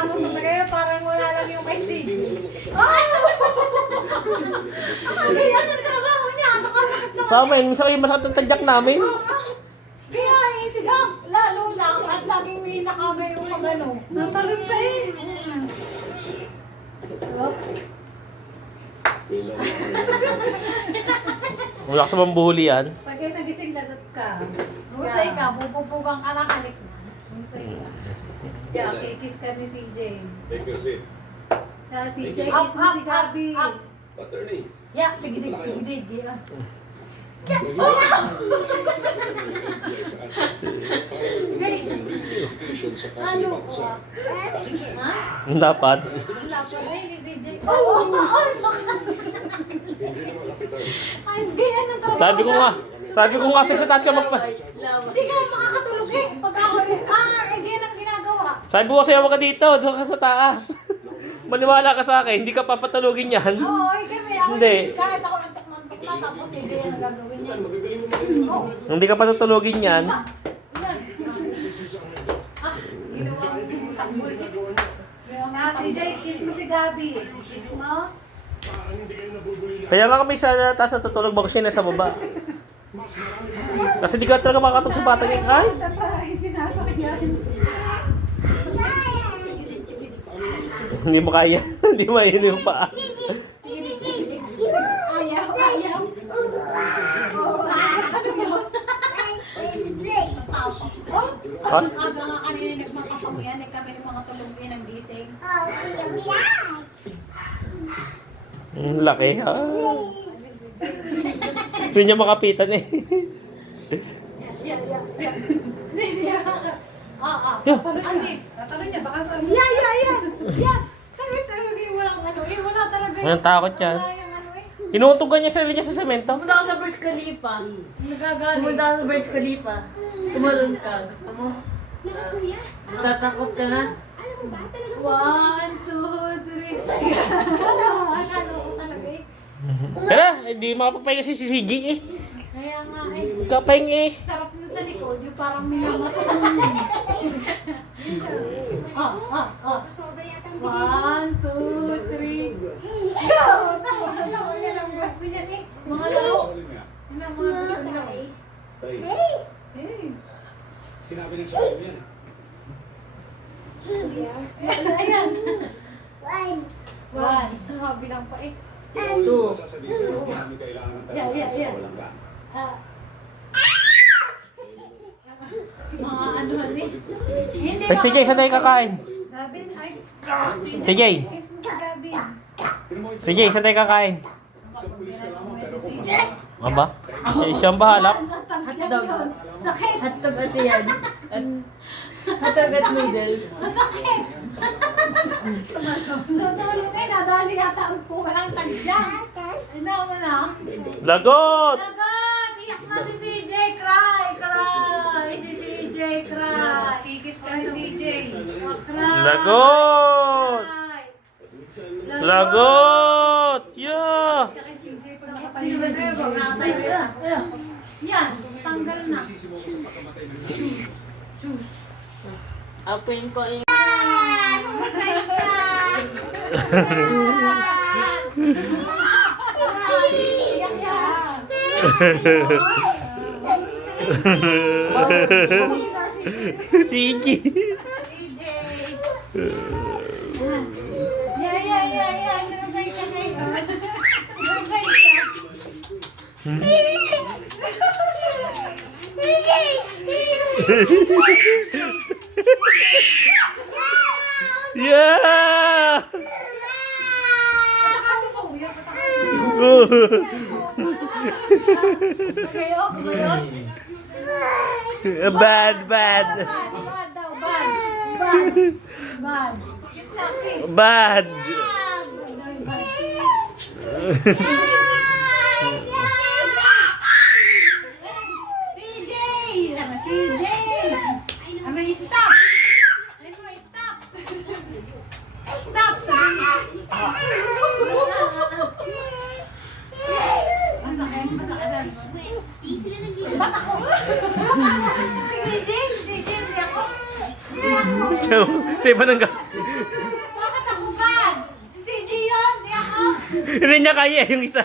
Nagreklamo sa kayo, parang wala lang yung kay CJ. Yan ang trabaho niya. Ano ka sakit naman? Sa amin, minsan kayo masakit ang tadyak namin. Kaya si Gab, lalo lang. At laging may nakamay yung magano. Natalon pa eh. Oh. Wala ka sa mambuhuli yan. Pag kayo nagising, lagot ka. Husay ka, pupupugang ka na kalik na. Husay ka. Yeah, kikis ka ni CJ. Take your seat. CJ, Up, kiss mo si up, Gabi. up. Attorney. Ya, tigidig, tigidig. Ya. Investigation sa kaso ni Ano Bangsa. ko? Bakit, sir? Ha? Dapat. Wala pa rin ni CJ. Hindi naman kapitan. Ay, hindi, ano trabaho? Sabi ko nga sa taas ka magpa... Hindi ka makakatulog eh. Pag ako, hindi yan ang ginagawa. Sabi ko sa'yo, wag ka dito, doon ka sa taas. Maniwala ka sa akin, hindi ka papatulugin yan. Oo, kami. Ako, Hindi. kahit ako nantok-nantok na, tapos hindi yan ang gagawin niya. Magagaling mo magaling. Oo. Hindi ka patutulugin yan. Yan. Ginawa mo yung takbol niya. CJ, kiss mo si Gabi. Kiss mo. Kaya nga kami sa taas natutulog, baka siya nasa baba. Kasi di ka talaga makakatog sa batang yun. Ay! Tapay, sinasakit yan. Hindi mo kaya. Hindi mo yun yung paa. Ayaw, ayaw. Ano yun? What? Aga nga kanina nagmakapamuyan, kami ng mga tulog yan ang gising. Laki, ha? Hindi niya makapitan eh. Tatanong niya, baka sa Yeah. Kahit walang ano eh, wala talaga yun. Walang takot yan. Wala yung ano eh. Inuutogan niya sarili niya sa semento. Pumunta ka sa Burj Khalifa. Nagagaling. Pumunta ka sa Burj Khalifa. Tumalon ka. Gusto mo? Tatakot ka na? 1, 2, 3. Ano ko talaga eh. Kaya, hindi makapagpahinga si CG eh. Kaya nga eh. Kapahinga eh. Sarap nun sa likod, yung parang minamasan. 1, 2, 3. Ano yan ang gusto niyan eh. Mga laro. Yun ang mga gusto nila. Sinabi ng sabi niya. Ayan. 1. Bilang pa eh. Two. Sasabihin sa'yo, hindi namin kailangan ng talaga. Yeah. Walang ka. Mga ano eh. Hindi Ay, CJ, saan tayo kakain? Gabi, ay. CJ. Kiss mo si Gabi. CJ, saan tayo kakain? Sa pulis ka lamang, pero kung masama. Aba? Siyang bahala. Hotdog. Sakit. Hotdog at yan. Hotdog at noodles. Masakit. Natulog eh. Nadali yata ang pulang tagyan. Ano mo na? Lagot! Agad! Iyak na si CJ. Cry. Si CJ. Cry. Kikis ka ni CJ. Cry. Lagot! Cry. Lagot! Yeah! Kaya kay CJ pa Hindi nakapahinga ba si sa'yo? CJ. Nakatayo na. Yan. Tanggal na. Apuin ko yung... Masaya ka! Iyak yan. CG! CJ. Yeah. Masaya ka ngayon. Masaya ka. Yeah! Kasi pa uya, patakasin. Okay, kumayon. Bad. Bad daw, bad. Kiss na, kiss. Bad! CJ! Ano yung stop? Stop! Stop! Masakit. Ba't ako? Si CJ, hindi ako. Sa iba nang Hindi niya kaya yung isa.